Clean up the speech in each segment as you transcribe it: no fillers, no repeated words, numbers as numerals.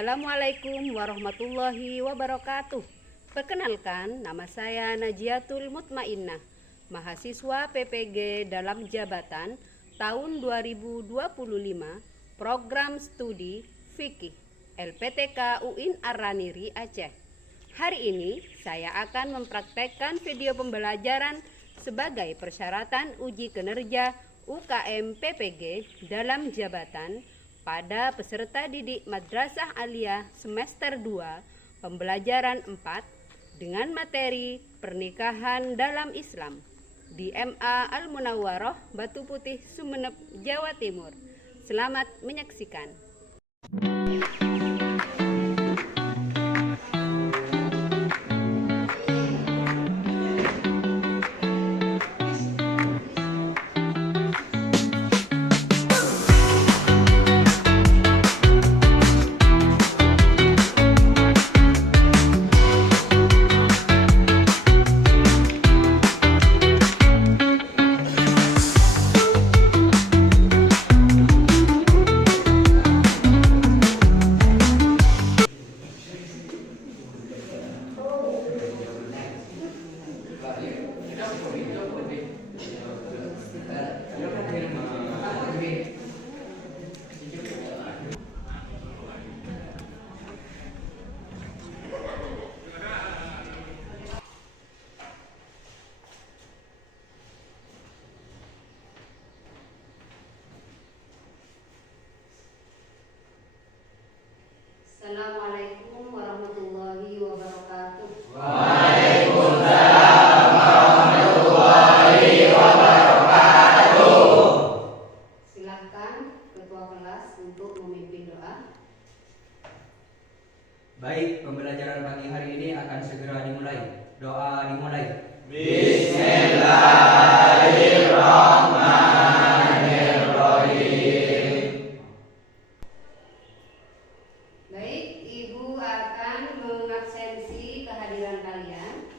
Assalamualaikum warahmatullahi wabarakatuh. Perkenalkan, nama saya Najiatul Mutmainnah, mahasiswa PPG dalam jabatan tahun 2025, program studi Fikih LPTK UIN Ar-Raniri Aceh. Hari ini saya akan mempraktekkan video pembelajaran sebagai persyaratan uji kinerja UKM PPG dalam jabatan pada peserta didik Madrasah Aliyah semester 2 pembelajaran 4 dengan materi pernikahan dalam Islam di MA Al-Munawwaroh Batu Putih, Sumeneb, Jawa Timur. Selamat menyaksikan. Assalamualaikum warahmatullahi wabarakatuh. Waalaikumsalam warahmatullahi wabarakatuh. Silakan ketua kelas untuk memimpin doa. Baik, pembelajaran pagi hari ini akan segera dimulai. Doa dimulai. Bismillahirrahmanirrahim. Baik, Ibu akan mengabsensi kehadiran kalian.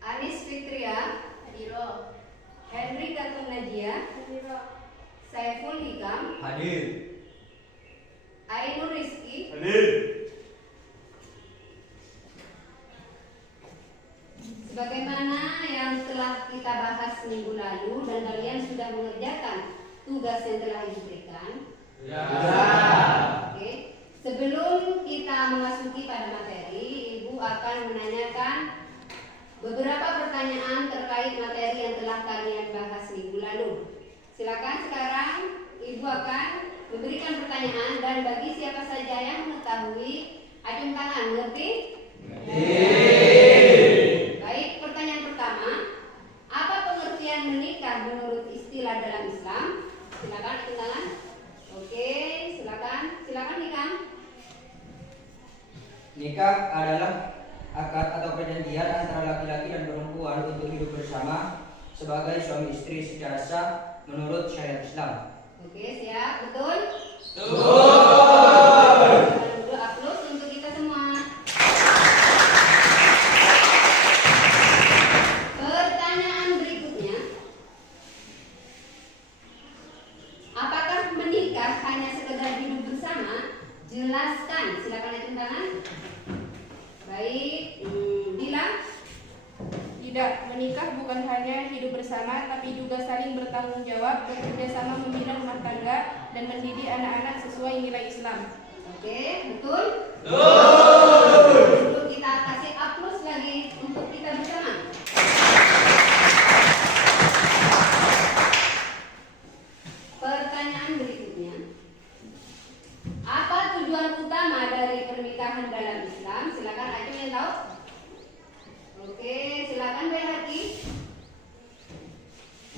Anis Fitria, hadiro. Henry Katung Najia, hadiro. Saiful Hikam, Hadir. Ainur Rizki, Hadir. sebagaimana yang telah kita bahas minggu lalu dan kalian sudah mengerjakan tugas yang telah diberikan. Ya. Oke. Sebelum kita memasuki pada materi, Ibu akan menanyakan beberapa pertanyaan terkait materi yang telah kalian bahas minggu lalu. Silakan sekarang Ibu akan memberikan pertanyaan dan bagi siapa saja yang mengetahui, acung tangan, ngerti? Baik, pertanyaan pertama, apa pengertian menikah menurut istilah dalam Islam? Silakan acung tangan. Oke, silakan Hikam. Nikah adalah akad atau perjanjian antara laki-laki dan perempuan untuk hidup bersama sebagai suami istri secara sah menurut syariat Islam. Oke, siap, betul? Betul. Dulu aplaus untuk kita semua. Pertanyaan berikutnya, apakah menikah hanya sekedar hidup bersama? Jelaskan, silakan acung tangan. Baik, Dilan. Tidak, menikah bukan hanya hidup bersama, tapi juga saling bertanggung jawab, bekerja sama membina rumah tangga, dan mendidik anak-anak sesuai nilai Islam. Oke, betul? Betul. Untuk kita kasih aplaus lagi untuk kita bersama. Pertanyaan berikutnya, apa tujuan utama dari pernikahan dalam Islam? Silakan Acung yang tahu. Oke, silakan Bayhaqi.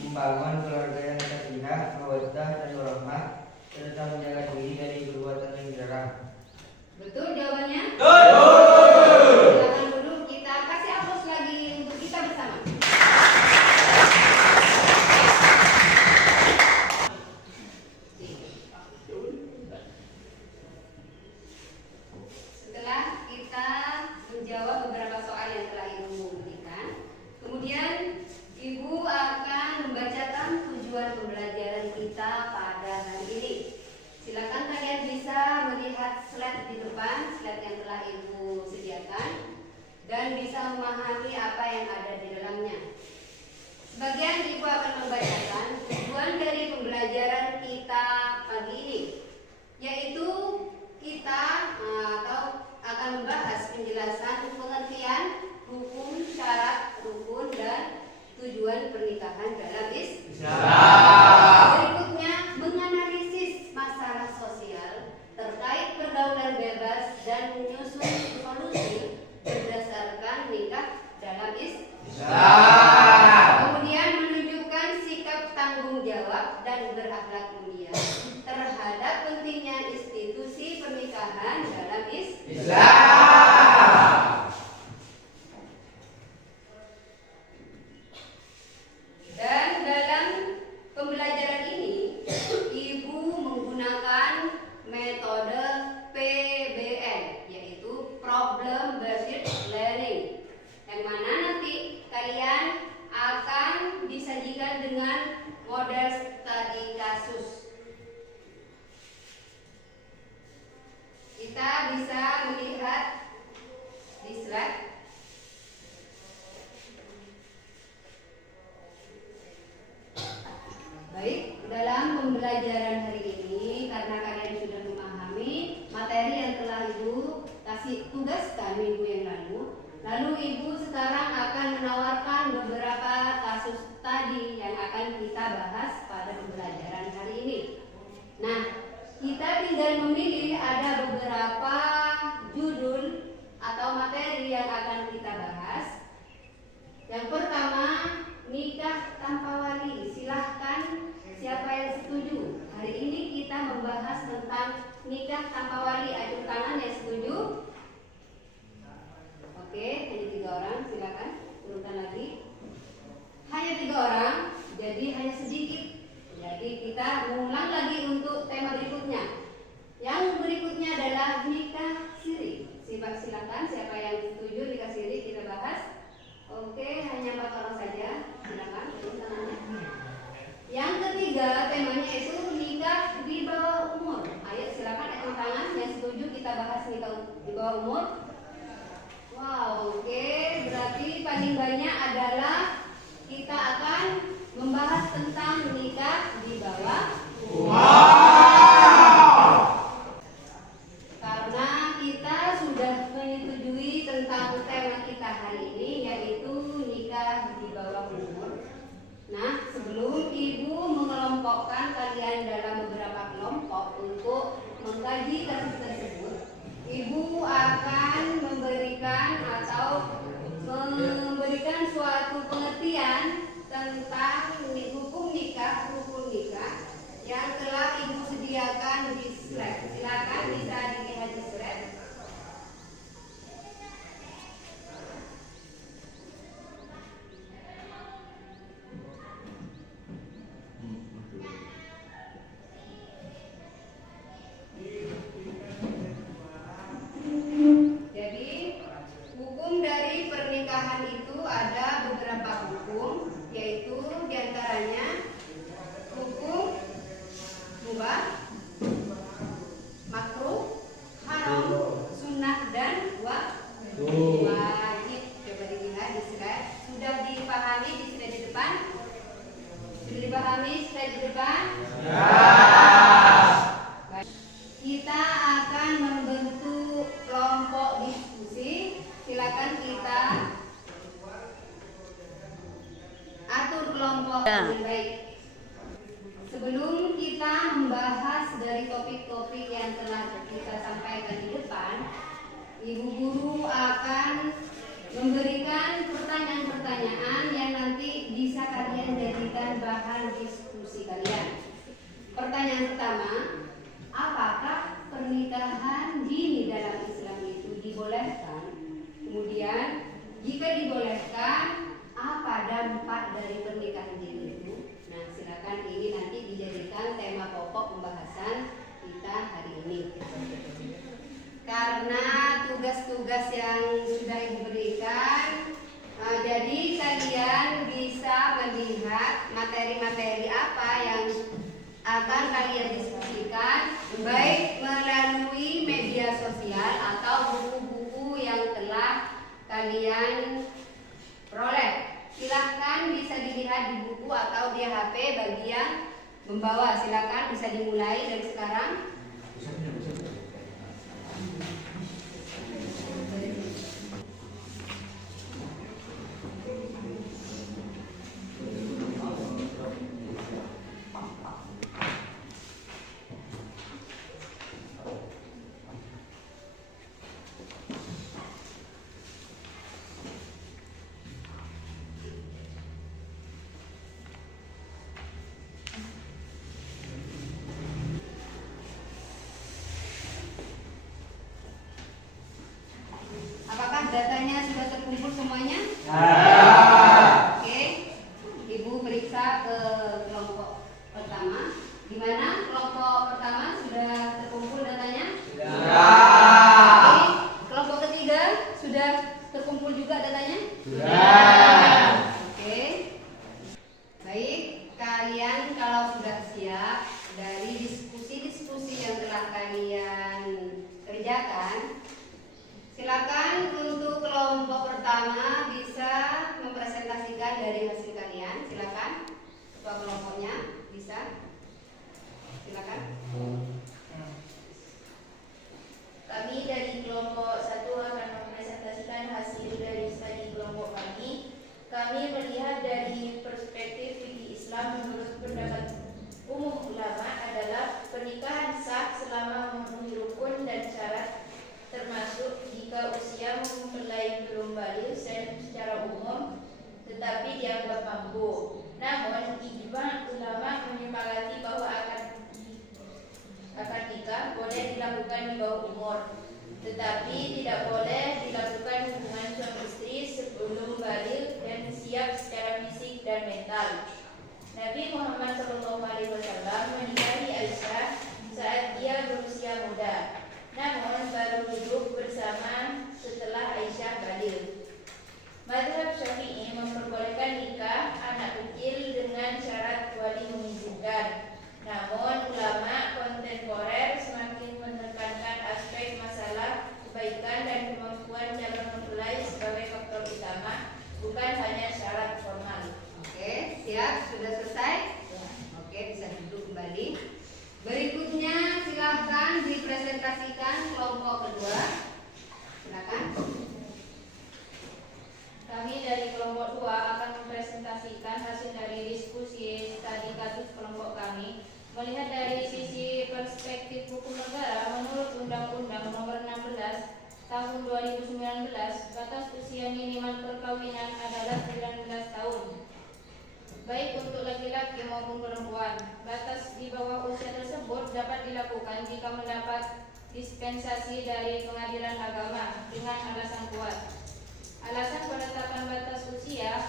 Membangun keluarga yang sakinah, mawaddah dan warahmah serta menjaga diri dari perbuatan yang dilarang. Betul jawabannya? Betul. memahami apa yang ada di dalamnya. Sebagian ibu akan membacakan tujuan dari pembelajaran kita pagi ini, yaitu kita akan membahas penjelasan pengertian hukum, syarat, rukun, dan tujuan pernikahan dalam Islam. Berikutnya menganalisis masalah sosial terkait pergaulan bebas dan menyusun solusi berdasarkan nikah dalam Islam. Kemudian menunjukkan sikap tanggung jawab dan berakhlak mulia terhadap pentingnya institusi pernikahan dalam Islam. Dan dalam pembelajaran ini, ibu menggunakan metode PBL, yaitu Problem Based Learning, yang mana nanti kalian akan disajikan dengan model studi kasus. Kita bisa melihat di slide. Baik, dalam pembelajaran hari ini, karena kalian sudah memahami materi yang telah ibu kasih tugaskan minggu yang lalu ibu sekarang akan menawarkan beberapa kasus tadi yang akan kita bahas pada pembelajaran hari ini. Nah, kita tinggal memilih ada beberapa judul atau materi yang akan kita bahas. Yang pertama, nikah tanpa wali. Silahkan siapa yang setuju. Hari ini kita membahas tentang nikah tanpa wali. Acung tangan yang setuju. Oke, hanya 3 orang. Silakan turunkan lagi. Hanya 3 orang, jadi hanya sedikit. Jadi kita mengulang lagi untuk tema berikutnya. Yang berikutnya adalah nikah siri. Silakan siapa yang setuju nikah siri kita bahas. Oke, hanya 4 orang saja. Silakan turun tangannya. Yang ketiga temanya itu nikah di bawah umur. Ayo silakan angkat tangan yang setuju kita bahas nikah di bawah umur. Wow, oke, berarti paling banyak adalah kita akan membahas tentang nikah di bawah umur. Karena kita sudah menyetujui tentang tema kita hari ini, yaitu nikah di bawah umur. Nah, sebelum ibu mengelompokkan kalian dalam beberapa kelompok untuk mengkaji kasus tersebut, ibu akan memberikan suatu pengertian tentang hukum nikah, rukun nikah yang telah ibu sediakan di slide. Silakan bisa dilihat di slide. Pernikahan itu ada beberapa hukum, yaitu diantaranya hukum mubah, makruh, haram, sunnah, dan wajib. Coba dilihat di slide. Sudah dipahami di slide di depan? Sudah dipahami slide di depan? Ya. Kita akan membentuk kelompok diskusi. Silakan kita atur kelompok dengan baik. Sebelum kita membahas dari topik-topik yang telah kita sampaikan di depan, ibu guru akan memberikan pertanyaan-pertanyaan yang nanti bisa kalian jadikan bahan diskusi kalian. Pertanyaan pertama, apakah pernikahan dini dalam Islam itu dibolehkan? Kemudian, jika dibolehkan, apa dampak dari pernikahan dini itu? Nah, silakan ini nanti dijadikan tema pokok pembahasan kita hari ini. Karena tugas-tugas yang sudah ibu berikan, jadi kalian bisa melihat materi-materi apa yang akan kalian diskusikan, baik melalui media sosial atau buku-buku yang telah kalian peroleh. Silahkan bisa dilihat di buku atau di HP bagi yang membawa. Silakan bisa dimulai dari sekarang. Apakah datanya sudah terkumpul semuanya? Oke, Ibu periksa ke kelompok pertama. Di mana kelompok pertama sudah terkumpul datanya? Oke, kelompok ketiga sudah terkumpul juga datanya? Oke, baik. Kalian kalau sudah siap dari diskusi-diskusi yang telah kalian kerjakan, silakan untuk kelompok pertama bisa mempresentasikan dari hasil kalian. Silakan, ketua kelompoknya bisa. Silakan. Kami dari kelompok 1 akan mempresentasikan hasil dari studi kelompok kami. Kami melihat dari perspektif fikih Islam, menurut pendapat umum ulama adalah pernikahan sah selama memenuhi rukun dan syarat, termasuk jika usia mempelai belum balik secara umum tetapi dianggap mampu. Namun ijma ulama menyepakati bahwa akad nikah boleh dilakukan di bawah umur, tetapi tidak boleh dilakukan hubungan suami istri sebelum balik dan siap secara fisik dan mental. Nabi Muhammad SAW menikahi Aisyah saat ia berusia muda, namun baru hidup bersama setelah Aisyah balik. Mazhab Syafi'i memperbolehkan nikah anak kecil dengan syarat wali mengizinkan. Namun ulama kontemporer semakin menekankan aspek masalah kebaikan dan kemampuan calon mempelai sebagai faktor utama, bukan hanya syarat formal. Oke, siap, sudah selesai? Oke, bisa duduk kembali. Berikutnya silakan dipresentasikan kelompok kedua. Silakan. Kami dari kelompok 2 akan mempresentasikan hasil dari diskusi studi kasus kelompok kami. Melihat dari sisi perspektif hukum negara, menurut Undang-Undang Nomor 16 Tahun 2019, batas usia minimal perkawinan adalah 19 tahun. Baik untuk laki-laki maupun perempuan. Batas di bawah usia tersebut dapat dilakukan jika mendapat dispensasi dari pengadilan agama dengan alasan kuat. Alasan penetapan batas usia: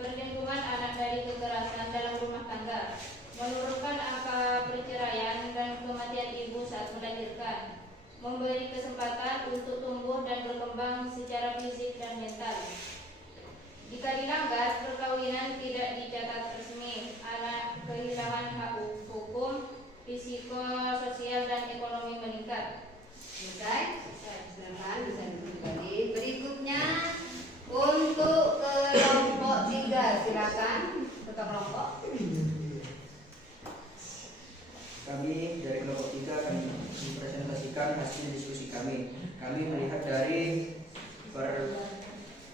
perlindungan anak dari kekerasan dalam rumah tangga, menurunkan angka perceraian dan kematian ibu saat melahirkan, memberi kesempatan untuk tumbuh dan berkembang secara fisik dan mental. Jika dilanggar, perkawinan tidak dicatat resmi, anak kehilangan hak hukum, psikososial dan ekonomi meningkat. Selesai? Silakan bisa duduk kembali. Berikutnya untuk kelompok 3, silakan ketua kelompok. Kami dari kelompok 3 akan mempresentasikan hasil diskusi kami. Kami melihat dari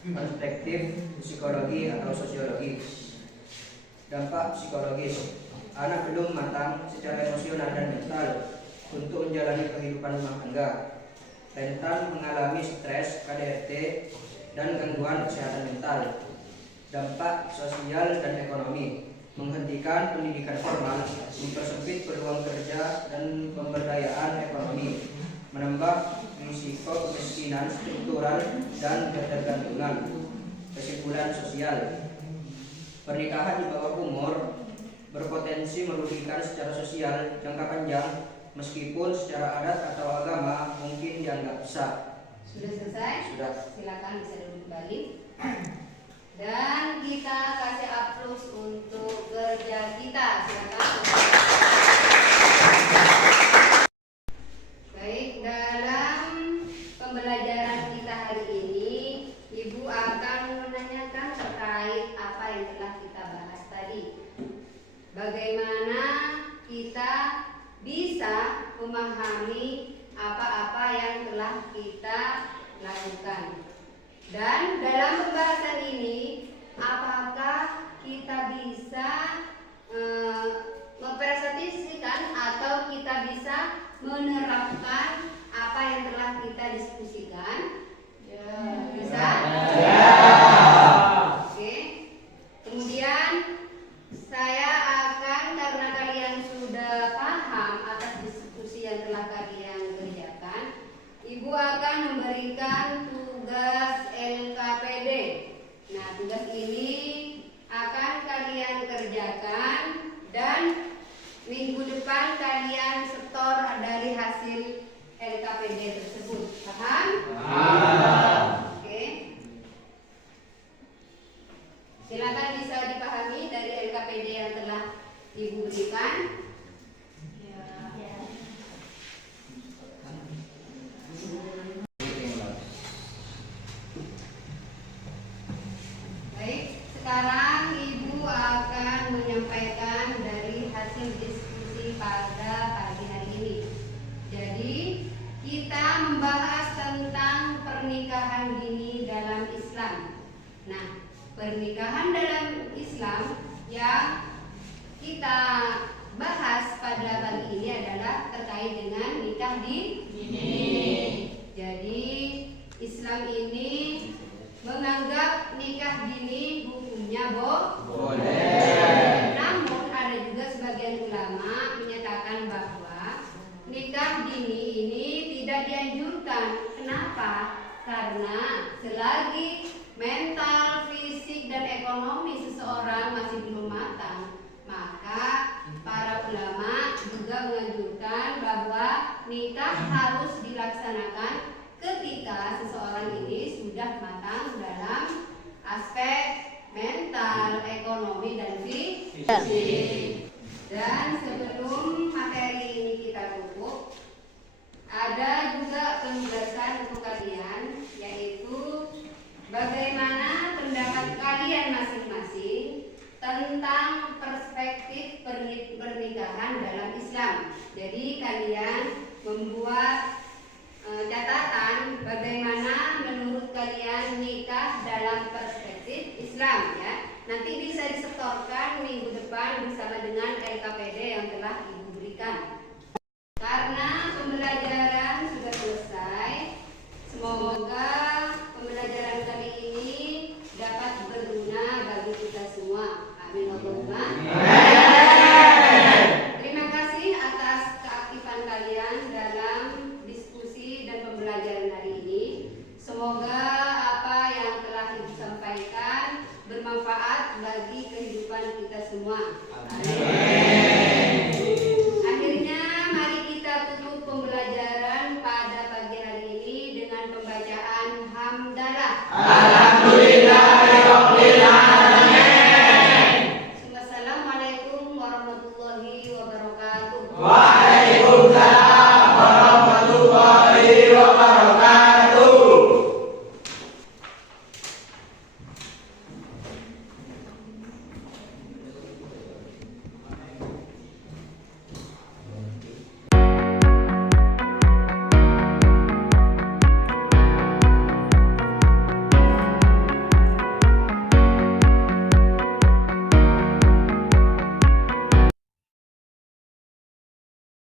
perspektif psikologi atau sosiologi. Dampak psikologis: anak belum matang secara emosional dan mental untuk menjalani kehidupan rumah tangga, rentan mengalami stres, KDRT, dan gangguan kesehatan mental. Dampak sosial dan ekonomi: menghentikan pendidikan formal, mempersempit peluang kerja dan pemberdayaan ekonomi, menambah risiko kemiskinan struktural dan ketergantungan. Kesimpulan sosial: pernikahan di bawah umur berpotensi merugikan secara sosial jangka panjang, meskipun secara adat atau agama mungkin dianggap sah. Sudah selesai? Sudah. Silakan bisa duduk kembali. Dan kita kasih aplaus untuk kerja kita. Silakan. Baik, dalam pembelajaran kita hari ini bagaimana kita bisa memahami apa-apa yang telah kita lakukan. Dan dalam pembahasan ini, apakah kita bisa mempresentasikan atau kita bisa menerapkan apa yang telah kita diskusikan? Bisa? Oke. Kemudian saya akan, karena kalian sudah paham atas diskusi yang telah kalian kerjakan, Ibu akan memberikan tugas LKPD. Nah, tugas ini akan kalian kerjakan dan minggu depan kalian setor dari hasil LKPD tersebut. Paham? Oke. Silakan bisa dipahami dari LKPD yang telah Ibu berikan. Baik, sekarang Ibu akan menyampaikan dari hasil diskusi pada pagi hari ini. Jadi, kita membahas tentang pernikahan dini dalam Islam. Nah, pernikahan dalam Islam yang kita bahas pada pagi ini adalah terkait dengan nikah dini. Jadi, Islam ini menganggap nikah dini hukumnya boleh. Namun ada juga sebagian ulama menyatakan bahwa nikah dini ini tidak dianjurkan. Kenapa? Karena selagi mental, fisik, dan ekonomi seseorang masih belum matang, maka para ulama juga menganjurkan bahwa nikah harus dilaksanakan ketika seseorang ini sudah matang dalam aspek mental, ekonomi, dan fisik. Dan sebelum materi ini kita tutup, ada juga penugasan untuk kalian, yaitu bagaimana pendapat kalian masing-masing tentang perspektif pernikahan dalam Islam. Jadi kalian membuat catatan bagaimana menurut kalian nikah dalam perspektif Islam, ya. Nanti bisa disetorkan minggu depan bersama dengan LKPD yang telah Ibu berikan. Karena pembelajaran sudah selesai, semoga pembelajaran kali ini dapat berguna bagi kita semua. Amin Allahumma. Terima kasih atas keaktifan kalian dalam diskusi dan pembelajaran hari ini. Semoga apa yang telah Ibu sampaikan bermanfaat bagi kehidupan kita semua. Amin.